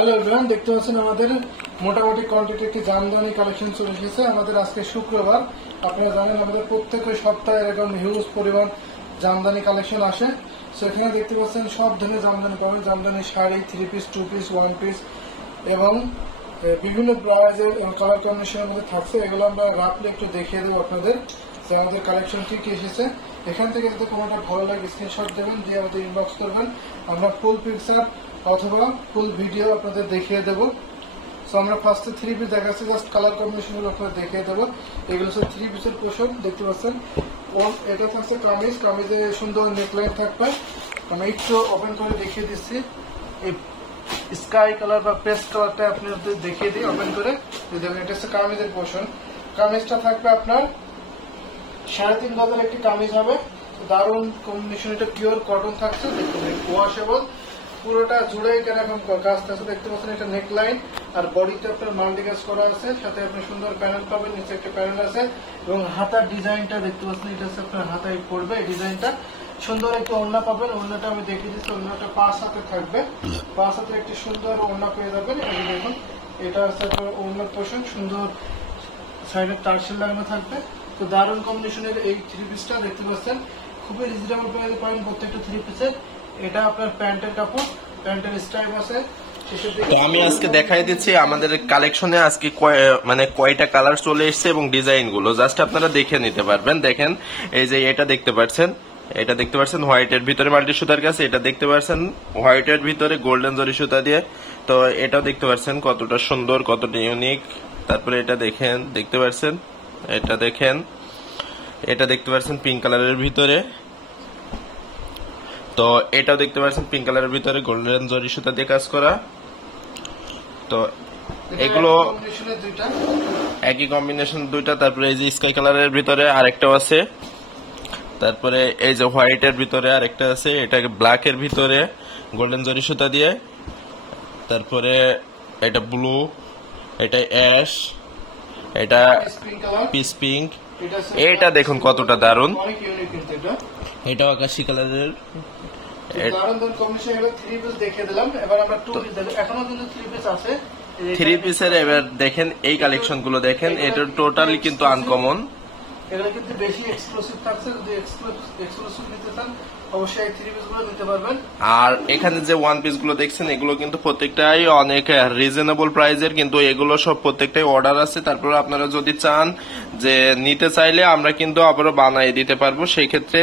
Hello everyone, দেখতে পাচ্ছেন আমাদের মোটামুটি কোয়ান্টিটি একটি জামদানি কালেকশন চলে এসেছে। আমাদের আজকে শুক্রবার, আপনারা জানেন আমাদের প্রত্যেক সপ্তাহে এরকম হিউজ পরিমাণ জামদানি কালেকশন আসে। সো এখানে দেখতে পাচ্ছেন সব ধরনের জামদানি পাবেন, Jamdani sari, 3 piece, 2 piece, 1 piece এবং বিভিন্ন প্রাইজের কালার কম্বিনেশনের মধ্যে থাকছে। এগুলো আমরা রাফলি একটু দেখিয়ে দেবো আপনাদের যে আমাদের কালেকশন কি কি এসেছে। এখান থেকে যদি কোনোটা ভালো লাগে স্ক্রিনশট দেবেন, দিয়ে আমাদের ইনবক্স করবেন, আমরা ফুল পিকচার অথবা ফুল ভিডিও আপনাদের দেখিয়ে দেবো। সো আমরা ফার্স্টে 3 পিস দেখাচ্ছি, জাস্ট কালার কম্বিনেশন গুলো আপনাদের দেখিয়ে দেবো। এগুলো হচ্ছে 3 পিসের পোর্শন, দেখতে পাচ্ছেন। এটা থাকছে কামিজ, কামিজে সুন্দর নেকলাইন থাকবে। আমি একটু ওপেন করে দেখিয়ে দিচ্ছি। এই স্কাই কালার বা পেস্ট কালারটা আপনাদের দেখিয়ে দিই ওপেন করে। এটা হচ্ছে কামিজের পোর্শন। কামিজটা থাকবে আপনার 3.5 গজের একটি কামিজ হবে, দারুণ কম্বিনেশন। এটা পিওর কটন থাকছে, দেখতে ওয়াশেবল, পুরোটা জুড়ে এরকম কাজ থাকছে, দেখতে পাচ্ছেন। এটা নেকলাইন আর বডিতে আপনার মাল্টি কাজ করা আছে, সাথে আপনি সুন্দর প্যানেল পাবেন, নিচে একটা প্যানেল আছে এবং হাতার ডিজাইনটা দেখতে পাচ্ছেন। এটা হচ্ছে আপনার হাতায় পড়বে এই ডিজাইনটা। সুন্দর একটু ওড়না পাবেন, ওড়নাটা আমি দেখিয়ে দিচ্ছি। ওড়নাটা 5 হাতে থাকবে, 5 হাতে একটি সুন্দর ওড়না পেয়ে যাবেন। এই দেখুন, এটা হচ্ছে আপনার ওড়নার পোর্শন, সুন্দর সাইডে টার্সেল লাগানো থাকবে। তো দারুণ কম্বিনেশনের এই 3 পিসটা দেখতে পাচ্ছেন, খুবই রিজনেবল প্রাইসে পাবেন প্রত্যেকটা 3 পিসের। এটা আপনার প্যান্টের কাপড়, প্যান্টের স্টাইপ আছে। তো আমি আজকে দেখাই দিচ্ছি আমাদের কালেকশনে আজকে কয়টা কালার চলে এসেছে এবং ডিজাইন গুলো জাস্ট আপনারা দেখে নিতে পারবেন। দেখেন, এই যে এটা দেখতে পাচ্ছেন, এটা দেখতে পাচ্ছেন হোয়াইটের ভিতরে মাল্টি সুতার কাছে, এটা দেখতে পাচ্ছেন হোয়াইটের ভিতরে গোল্ডেন জরি সুতা দিয়ে। তো এটাও দেখতে পাচ্ছেন কতটা সুন্দর, কতটা ইউনিক। তারপরে এটা দেখেন, দেখতে পাচ্ছেন, এটা দেখেন, এটা দেখতে পাচ্ছেন পিঙ্ক কালারের ভিতরে। তো এটাও দেখতে পাচ্ছেন পিঙ্ক কালারের ভিতরে গোল্ডেন জরি সুতা দিয়ে কাজ করা। তো এগুলো একই কম্বিনেশন দুইটা। তারপরে এই যে স্কাই কালারের ভিতরে আরেকটাও আছে, তারপরে এই যে হোয়াইটের ভিতরে আরেকটা আছে, এটা ব্ল্যাক এর ভিতরে গোল্ডেন জরি সুতা দিয়ে। তারপরে এটা ব্লু, এটা অ্যাশ, এটা পিস পিঙ্ক। এটা দেখুন কতটা দারুন, এটাও আকাশি কালারের। থ্রি পিসের এবার দেখেন এই কালেকশন গুলো দেখেন, এটা টোটালি কিন্তু আনকমন। এগুলো কিন্তু বেশি এক্সক্লুসিভ থাকছে, যদি এক্সক্লুসিভ নিতে চান অবশ্যই এই 3 পিস গুলো নিতে পারবেন। আর এখানে যে 1 পিস গুলো দেখছেন, এগুলো কিন্তু প্রত্যেকটাই অনেক রিজনেবল প্রাইজের, কিন্তু এগুলো সব প্রত্যেকটাই অর্ডার আছে। তারপর আপনারা যদি চান যে নিতে চাইলে আমরা কিন্তু আবারও বানিয়ে দিতে পারবো। সেই ক্ষেত্রে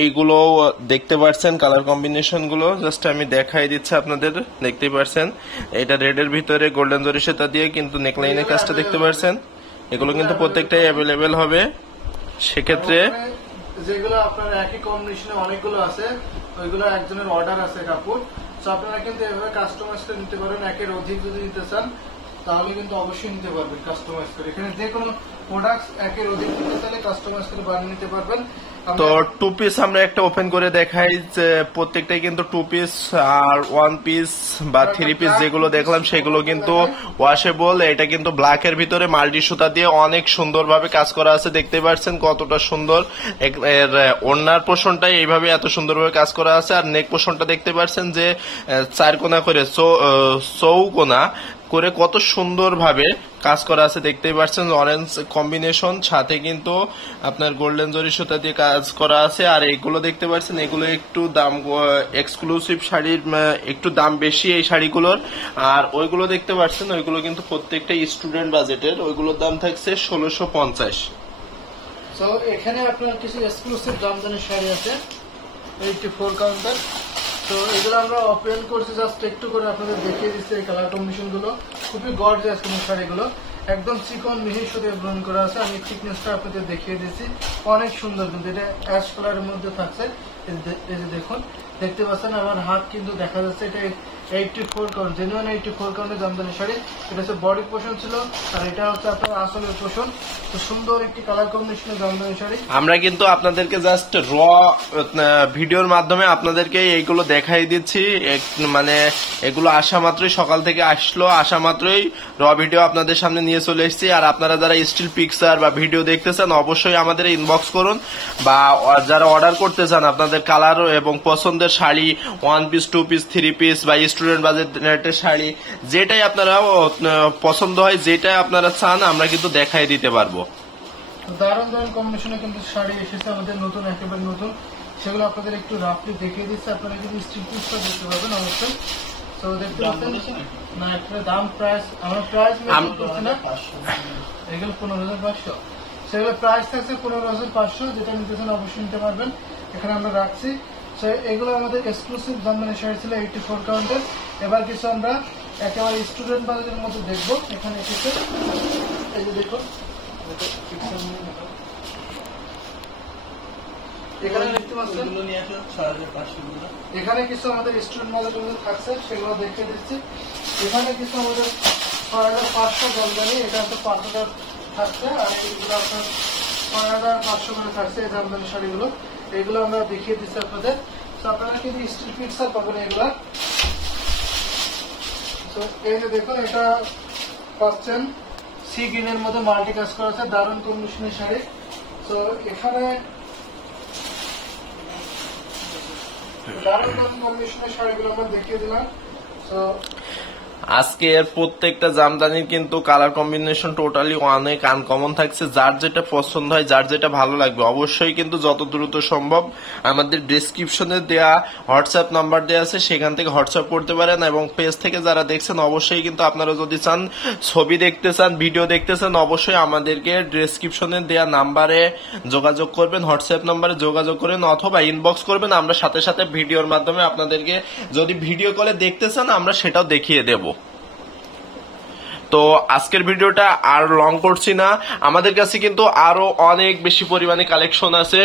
এইগুলো দেখতে পাচ্ছেন কালার কম্বিনেশন গুলো, জাস্ট আমি দেখাই দিচ্ছি আপনাদের। দেখতেই পাচ্ছেন এটা রেডের ভিতরে গোল্ডেন জরি সুতা দিয়ে কিন্তু নেকলাইনের কাজটা দেখতে পাচ্ছেন। এগুলো কিন্তু প্রত্যেকটাই অ্যাভেলেবেল হবে। সেক্ষেত্রে যেগুলো আপনার একই কম্বিনেশনে অনেকগুলো আছে, ওইগুলো একজনের অর্ডার আছে কাপড়। তো আপনারা কিন্তু এভাবে কাস্টমাইজ করে নিতে পারেন। একের অধিক যদি নিতে চান তাহলে কিন্তু অবশ্যই নিতে পারবেন কাস্টমাইজ করে। এখানে যে কোনো প্রোডাক্ট একের অধিক নিতে চাইলে কাস্টমাইজ করে বানিয়ে নিতে পারবেন। তো 2 পিস আমরা একটা ওপেন করে দেখাই, যে প্রত্যেকটাই কিন্তু 2 পিস আর 1 পিস বা 3 পিস যেগুলো দেখলাম সেগুলো কিন্তু ওয়াশেবল। এটা কিন্তু ব্ল্যাক এর ভিতরে মাল্টি সুতা দিয়ে অনেক সুন্দরভাবে কাজ করা আছে, দেখতে পাচ্ছেন কতটা সুন্দর। এর ওড়নার পোর্শনটাই এইভাবে এত সুন্দরভাবে কাজ করা আছে। আর নেক পোর্শনটা দেখতে পাচ্ছেন যে 4 কোণা করে চৌকোনা করে কত সুন্দর ভাবে কাজ করা আছে, দেখতেই পাচ্ছেন। অরেঞ্জ কম্বিনেশন, সাথে কিন্তু আপনার গোল্ডেন জরি সুতা দিয়ে কাজ করা আছে। আর এগুলো দেখতে পাচ্ছেন, এগুলো একটু দাম এক্সক্লুসিভ শাড়ির, একটু দাম বেশি এই শাড়িগুলোর। আর ওইগুলো দেখতে পাচ্ছেন, ওইগুলো কিন্তু প্রত্যেকটাই স্টুডেন্ট বাজেটের, ওইগুলোর দাম থাকছে 1650। তো এখানে আপনার কিছু এক্সক্লুসিভ জামদানি শাড়ি আছে, 84 কাউন্টার। তো এগুলো আমরা ওপেন করছি, জাস্ট একটু করে আপনাদের দেখিয়ে দিচ্ছি। এই কালার কম্বিনেশন গুলো খুবই গর্জিয়াস শাড়িগুলো, একদম চিকন মিহি সুতো ব্লেন্ড করা আছে। আমি থিকনেসটা আপনাদের দেখিয়ে দিচ্ছি, অনেক সুন্দর। কিন্তু এটা অ্যাশ কালারের মধ্যে থাকছে, এই যে দেখুন, দেখতে পাচ্ছেন আমার হাত কিন্তু দেখা যাচ্ছে। এটা 84 কাউন্ট, জেনুইন 84 কাউন্টের জামদানি শাড়ি। এটা হচ্ছে বডি পোর্শন ছিল, আর এটা হচ্ছে আপনার আসলের পোর্শন। তো সুন্দর একটি কালার কম্বিনেশনের জামদানি শাড়ি। আমরা কিন্তু আপনাদেরকে জাস্ট র ভিডিওর মাধ্যমে আপনাদেরকে এইগুলো দেখাই দিচ্ছি। মানে এগুলো আসা মাত্রই, সকাল থেকে আসলো, আসা মাত্রই র ভিডিও আপনাদের সামনে নিয়ে চলে এসেছি। আর আপনারা যারা স্টিল পিকচার বা ভিডিও দেখতে চান অবশ্যই আমাদের ইনবক্স করুন, বা যারা অর্ডার করতে চান আপনাদের আপনাদের কালার এবং পছন্দের শাড়ি, 1 পিস 2 পিস 3 পিস বা স্টুডেন্ট বাজেটের শাড়ি, যেটাই আপনারা পছন্দ হয়, যেটাই আপনারা চান, আমরা কিন্তু দেখাই দিতে পারবো। দারুণ দারুণ কম্বিনেশনে কিন্তু শাড়ি এসেছে আমাদের নতুন, একেবারে নতুন। সেগুলো আপনাদের একটু রাফলি দেখিয়ে দিচ্ছে, আপনারা কিন্তু স্ট্রিপ পিসটা দেখতে পাবেন অবশ্যই। তো দেখতে পাচ্ছেন না, একটা দাম প্রাইস আমরা প্রাইস মেনশন করছি না, এগুলো 15,500, সেগুলো প্রাইস থাকছে 15,500, যেটা নিতেছেন অবশ্যই নিতে পারবেন, এখানে আমরা রাখছি। তো এগুলো আমাদের এক্সক্লুসিভ জামদানি শাড়ি ছিল 84 কাউন্টের। এবার কিছু আমরা একেবারে স্টুডেন্ট বাজেটের মধ্যে দেখবো। এখানে এসেছে, এই যে দেখুন, এখানে দেখতে পাচ্ছেন, এখানে কিছু আমাদের স্টুডেন্ট বাজেটের মধ্যে থাকছে, সেগুলো দেখিয়ে দিচ্ছি। এখানে কিছু আমাদের 6,500 জামদানি, এটা হচ্ছে 5,000 থাকছে, আর এগুলো আপনার 6,500 করে থাকছে এই জামদানি শাড়িগুলো। এগুলো আমরা দেখিয়ে দিচ্ছি আপনাদের। তো আপনারা কিন্তু স্ট্রিপ পিকচার পাবেন এগুলা। তো এই যে দেখুন, এটা পাচ্ছেন সি গ্রিনের মধ্যে মাল্টি কাজ করা আছে, দারুণ কম্বিনেশনের শাড়ি। তো এখানে দারুণ দারুণ কম্বিনেশনের শাড়িগুলো আমরা দেখিয়ে দিলাম। তো আজকের প্রত্যেকটা জামদানির কিন্তু কালার কম্বিনেশন টোটালি অনেক আনকমন থাকছে। যার যেটা পছন্দ হয়, যার যেটা ভালো লাগবে, অবশ্যই কিন্তু যত দ্রুত সম্ভব আমাদের ডেসক্রিপশনে দেয়া হোয়াটসঅ্যাপ নাম্বার দেওয়া আছে, সেখান থেকে হোয়াটসঅ্যাপ করতে পারেন। এবং পেজ থেকে যারা দেখছেন, অবশ্যই কিন্তু আপনারা যদি চান, ছবি দেখতে চান, ভিডিও দেখতে চান, অবশ্যই আমাদেরকে ডেসক্রিপশনে দেয়া নাম্বারে যোগাযোগ করবেন, হোয়াটসঅ্যাপ নাম্বারে যোগাযোগ করেন অথবা ইনবক্স করবেন। আমরা সাথে সাথে ভিডিওর মাধ্যমে আপনাদেরকে, যদি ভিডিও কলে দেখতে চান, আমরা সেটাও দেখিয়ে দেব। তো আজকের ভিডিওটা আর লং করছি না, আমাদের কাছে কিন্তু আরো অনেক বেশি পরিমাণে কালেকশন আছে,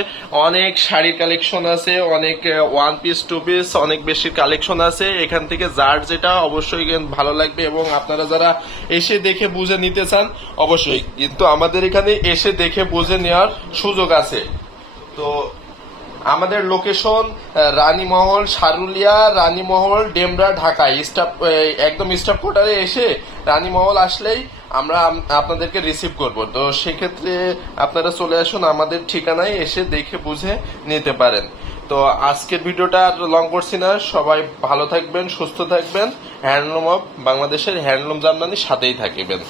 অনেক শাড়ির কালেকশন আছে, অনেক 1 পিস 2 পিস অনেক বেশি কালেকশন আছে। এখান থেকে যার যেটা অবশ্যই ভালো লাগবে, এবং আপনারা যারা এসে দেখে বুঝে নিতে চান, অবশ্যই কিন্তু আমাদের এখানে এসে দেখে বুঝে নেওয়ার সুযোগ আছে। তো আমাদের লোকেশন রানীমহল, সারুলিয়া, রানীমহল, ডেমরা, ঢাকা। একদম স্টাফ কোয়ার্টারে এসে রানীমহল আসলেই আমরা আপনাদেরকে রিসিভ করব। তো সেক্ষেত্রে আপনারা চলে আসুন আমাদের ঠিকানায়, এসে দেখে বুঝে নিতে পারেন। তো আজকের ভিডিওটা আর লং করছি না, সবাই ভালো থাকবেন, সুস্থ থাকবেন, হ্যান্ডলুম অফ বাংলাদেশের হ্যান্ডলুম জামদানির সাথেই থাকবেন।